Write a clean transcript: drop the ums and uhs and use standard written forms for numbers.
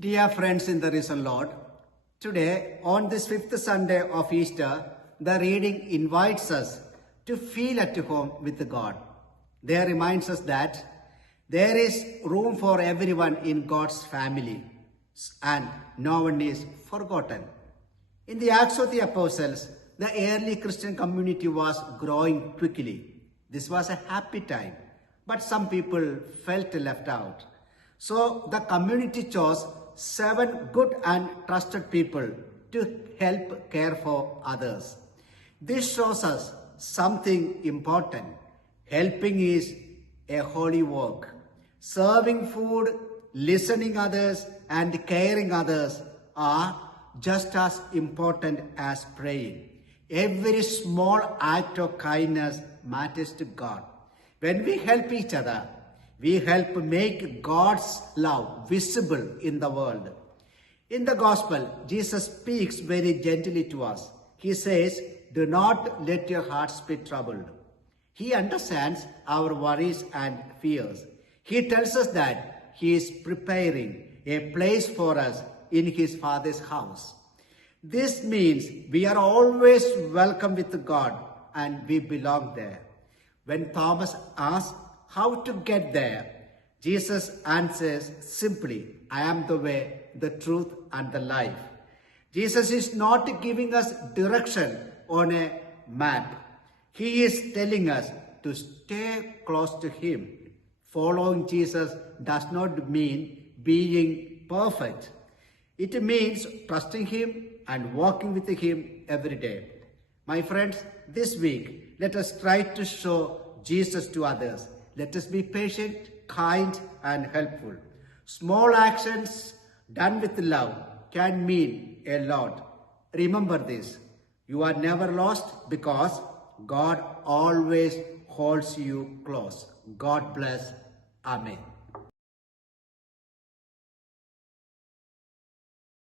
Dear friends in the risen Lord, today on this fifth Sunday of Easter, the reading invites us to feel at home with God. There reminds us that there is room for everyone in God's family and no one is forgotten. In the Acts of the Apostles, the early Christian community was growing quickly. This was a happy time, but some people felt left out. So the community chose 7 good and trusted people to help care for others. This shows us something important. Helping is a holy work. Serving food, listening others, and caring others are just as important as praying. Every small act of kindness matters to God. When we help each other, we help make God's love visible in the world. In the Gospel, Jesus speaks very gently to us. He says, "Do not let your hearts be troubled." He understands our worries and fears. He tells us that He is preparing a place for us in His Father's house. This means we are always welcome with God and we belong there. When Thomas asks how to get there, Jesus answers simply, "I am the way, the truth, and the life." Jesus is not giving us direction on a map. He is telling us to stay close to Him. Following Jesus does not mean being perfect. It means trusting Him and walking with Him every day. My friends, this week, let us try to show Jesus to others. Let us be patient, kind, and helpful. Small actions done with love can mean a lot. Remember this. You are never lost because God always holds you close. God bless. Amen.